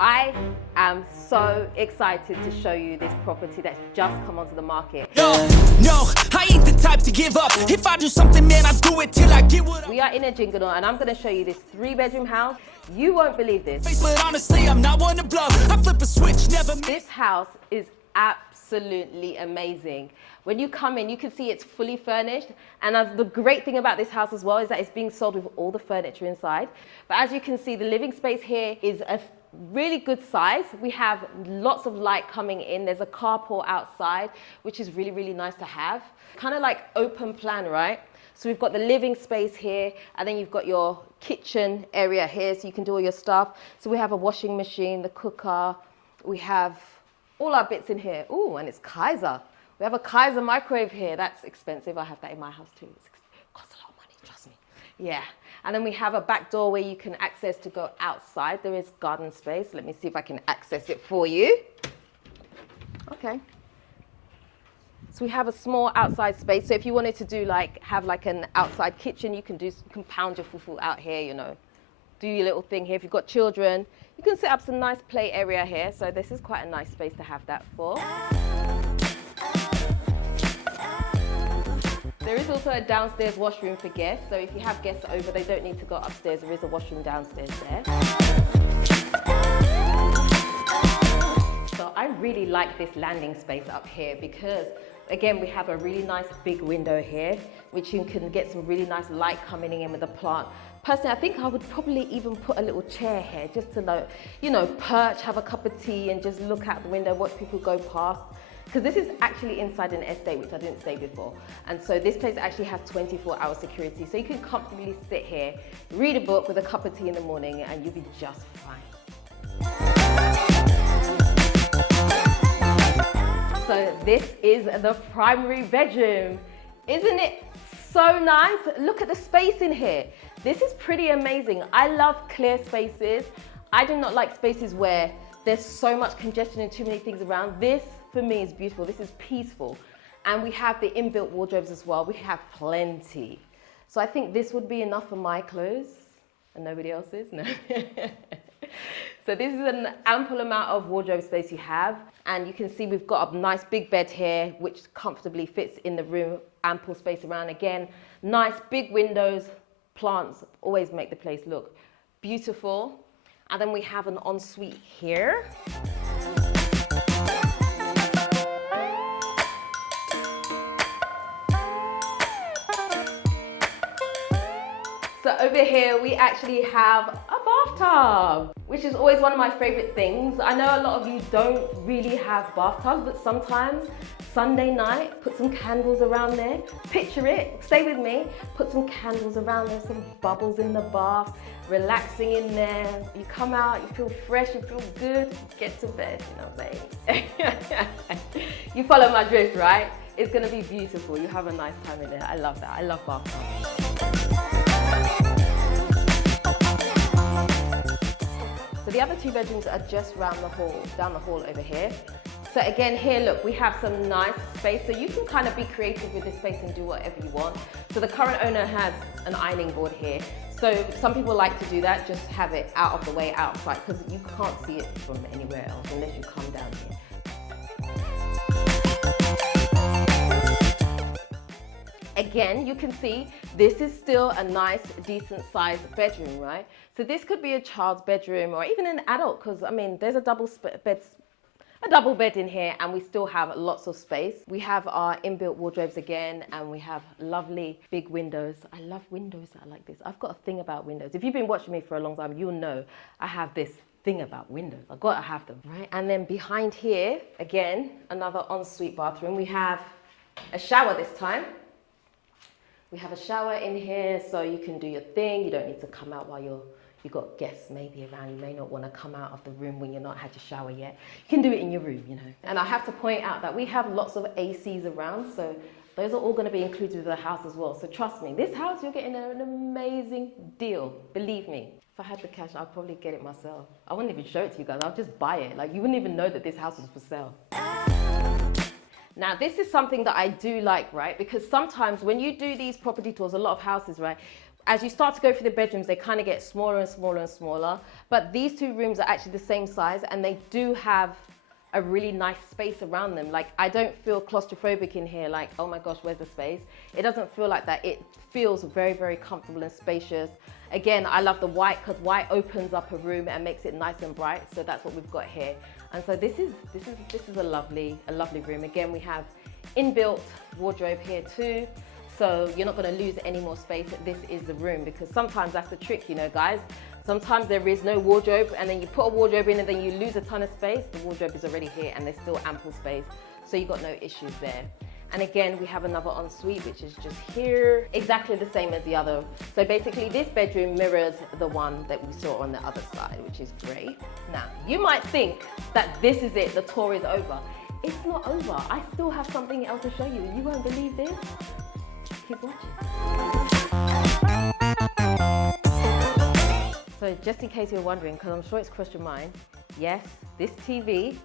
I am so excited to show you this property that's just come onto the market. No, I ain't the type to give up. If I do something, man, I do it till I get what We are in Adjringanor and I'm going to show you this 3-bedroom house. You won't believe this. But honestly, I'm not one to bluff. I flip a switch, never miss. This house is absolutely amazing. When you come in, you can see it's fully furnished. And the great thing about this house as well is that it's being sold with all the furniture inside. But as you can see, the living space here is a really good size. We have lots of light coming in. There's a carport outside, which is really, really nice to have. Kind of like open plan, right? So we've got the living space here, and then you've got your kitchen area here, so you can do all your stuff. So we have a washing machine, the cooker. We have all our bits in here. Ooh, and it's Kaiser. We have a Kaiser microwave here. That's expensive. I have that in my house too. It costs a lot of money, trust me. Yeah. And then we have a back door where you can access to go outside. There is garden space. Let me see if I can access it for you. Okay. So we have a small outside space. So if you wanted to do have an outside kitchen, you can pound your fufu out here, you know, do your little thing here. If you've got children, you can set up some nice play area here. So this is quite a nice space to have that for. There is also a downstairs washroom for guests. So if you have guests over, they don't need to go upstairs. There is a washroom downstairs there. So I really like this landing space up here because, again, we have a really nice big window here, which you can get some really nice light coming in with the plant. Personally, I think I would probably even put a little chair here just to, you know, perch, have a cup of tea and just look out the window, watch people go past. Because this is actually inside an estate, which I didn't say before. And so this place actually has 24-hour security. So you can comfortably sit here, read a book with a cup of tea in the morning, and you'll be just fine. So this is the primary bedroom. Isn't it so nice? Look at the space in here. This is pretty amazing. I love clear spaces. I do not like spaces where there's so much congestion and too many things around. This, for me, is beautiful. This is peaceful. And we have the inbuilt wardrobes as well. We have plenty. So I think this would be enough for my clothes and nobody else's. No. So this is an ample amount of wardrobe space you have. And you can see we've got a nice big bed here, which comfortably fits in the room. Ample space around. Again, nice big windows. Plants always make the place look beautiful. And then we have an ensuite here. So over here, we actually have a bathtub, which is always one of my favorite things. I know a lot of you don't really have bathtubs, but sometimes Sunday night, put some candles around there. Picture it, stay with me. Put some candles around there, some bubbles in the bath, relaxing in there. You come out, you feel fresh, you feel good, get to bed, you know what I'm saying? You follow my drift, right? It's gonna be beautiful. You have a nice time in there. I love that. I love bathtubs. So the other 2 bedrooms are just down the hall over here. So again, here, look, we have some nice space. So you can kind of be creative with this space and do whatever you want. So the current owner has an ironing board here. So some people like to do that, just have it out of the way outside because you can't see it from anywhere else unless you come down here. Again, you can see this is still a nice, decent sized bedroom, right? So this could be a child's bedroom or even an adult because, I mean, there's a double bed in here and we still have lots of space. We have our inbuilt wardrobes again and we have lovely big windows. I love windows that are like this. I've got a thing about windows. If you've been watching me for a long time, you'll know I have this thing about windows. I've got to have them, right? And then behind here, again, another ensuite bathroom. We have a shower this time. We have a shower in here so you can do your thing. You don't need to come out while you've got guests maybe around. You may not want to come out of the room when you're not had your shower yet. You can do it in your room, you know. And I have to point out that we have lots of ACs around, so those are all going to be included with the house as well. So trust me, this house, you're getting an amazing deal. Believe me. If I had the cash, I'd probably get it myself. I wouldn't even show it to you guys. I'll just buy it. Like, you wouldn't even know that this house is for sale. Now, this is something that I do like, right? Because sometimes when you do these property tours, a lot of houses, right? As you start to go through the bedrooms, they kind of get smaller and smaller and smaller. But these two rooms are actually the same size, and they do have a really nice space around them. Like, I don't feel claustrophobic in here, like, oh my gosh, where's the space? It doesn't feel like that. It feels very, very comfortable and spacious. Again, I love the white because white opens up a room and makes it nice and bright. So that's what we've got here. And so this is a lovely room. Again, we have inbuilt wardrobe here too. So you're not going to lose any more space. This is the room, because sometimes that's the trick, you know, guys. Sometimes there is no wardrobe, and then you put a wardrobe in and then you lose a ton of space. The wardrobe is already here and there's still ample space. So you've got no issues there. And again, we have another ensuite, which is just here, exactly the same as the other. So basically this bedroom mirrors the one that we saw on the other side, which is great. Now, you might think that this is it, the tour is over. It's not over. I still have something else to show you. You won't believe this. Keep watching. So just in case you're wondering, because I'm sure it's crossed your mind, yes, this TV,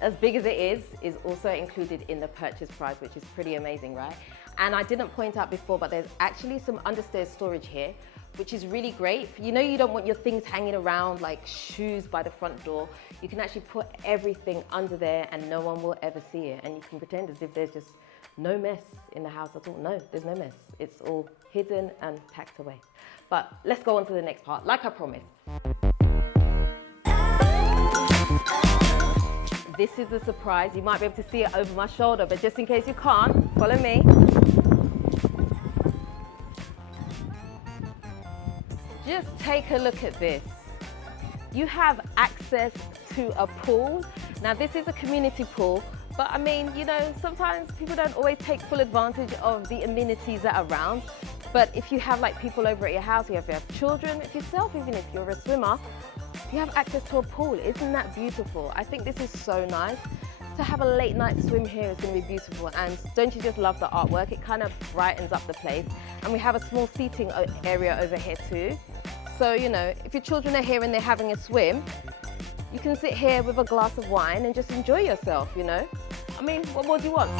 as big as it is also included in the purchase price, which is pretty amazing, right? And I didn't point out before, but there's actually some understairs storage here, which is really great. You know, you don't want your things hanging around like shoes by the front door. You can actually put everything under there and no one will ever see it. And you can pretend as if there's just no mess in the house at all. No, there's no mess. It's all hidden and packed away. But let's go on to the next part, like I promised. This is a surprise. You might be able to see it over my shoulder, but just in case you can't, follow me. Just take a look at this. You have access to a pool. Now this is a community pool, but I mean, you know, sometimes people don't always take full advantage of the amenities that are around. But if you have like people over at your house, if you have children, if yourself, even if you're a swimmer, you have access to a pool. Isn't that beautiful? I think this is so nice. To have a late night swim here is going to be beautiful. And don't you just love the artwork? It kind of brightens up the place. And we have a small seating area over here too. So, you know, if your children are here and they're having a swim, you can sit here with a glass of wine and just enjoy yourself, you know? I mean, what more do you want?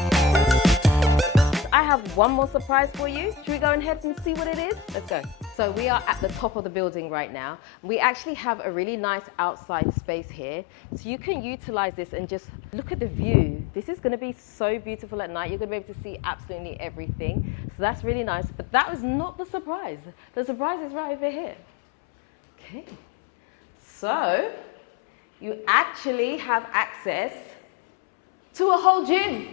I have one more surprise for you. Should we go ahead and see what it is? Let's go. So we are at the top of the building right now. We actually have a really nice outside space here. So you can utilize this and just look at the view. This is going to be so beautiful at night. You're going to be able to see absolutely everything. So that's really nice. But that was not the surprise. The surprise is right over here. Okay. So you actually have access to a whole gym.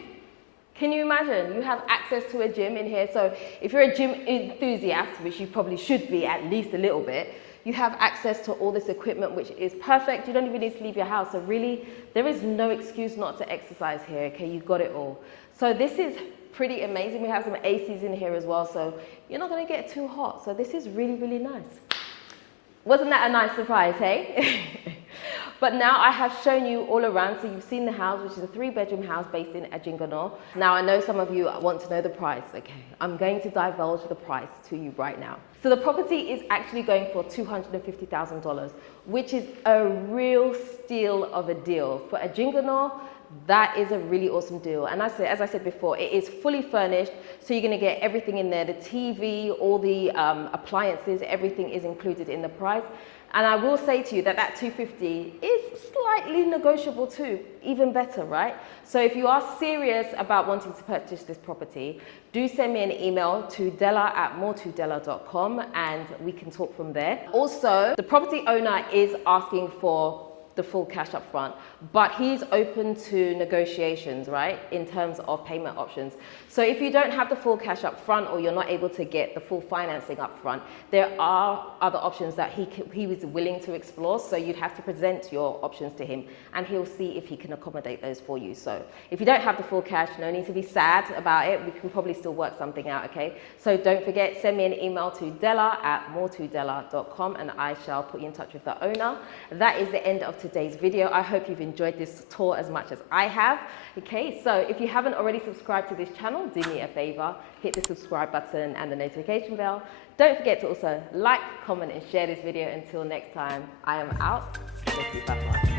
Can you imagine? You have access to a gym in here. So if you're a gym enthusiast, which you probably should be at least a little bit, you have access to all this equipment, which is perfect. You don't even need to leave your house. So really, there is no excuse not to exercise here, okay? You've got it all. So this is pretty amazing. We have some ACs in here as well, so you're not gonna get too hot. So this is really, really nice. Wasn't that a nice surprise, hey? But now I have shown you all around, so you've seen the house, which is a 3-bedroom house based in Adjringanor. Now I know some of you want to know the price, okay? I'm going to divulge the price to you right now. So the property is actually going for $250,000, which is a real steal of a deal. For Adjringanor, that is a really awesome deal. And as I said before, it is fully furnished, so you're gonna get everything in there. The TV, all the appliances, everything is included in the price. And I will say to you that that $250,000 is slightly negotiable too, even better, right? So if you are serious about wanting to purchase this property, do send me an email to dela@moretodela.com and we can talk from there. Also, the property owner is asking for the full cash up front, but he's open to negotiations, right, in terms of payment options. So if you don't have the full cash up front or you're not able to get the full financing up front, there are other options that he was willing to explore. So you'd have to present your options to him and he'll see if he can accommodate those for you. So if you don't have the full cash, no need to be sad about it. We can probably still work something out, okay? So don't forget, send me an email to dela@moretodela.com and I shall put you in touch with the owner. That is the end of today's video. I hope you've enjoyed this tour as much as I have. Okay, so if you haven't already subscribed to this channel, do me a favor, hit the subscribe button and the notification bell. Don't forget to also like, comment and share this video. Until next time, I am out. Bye-bye.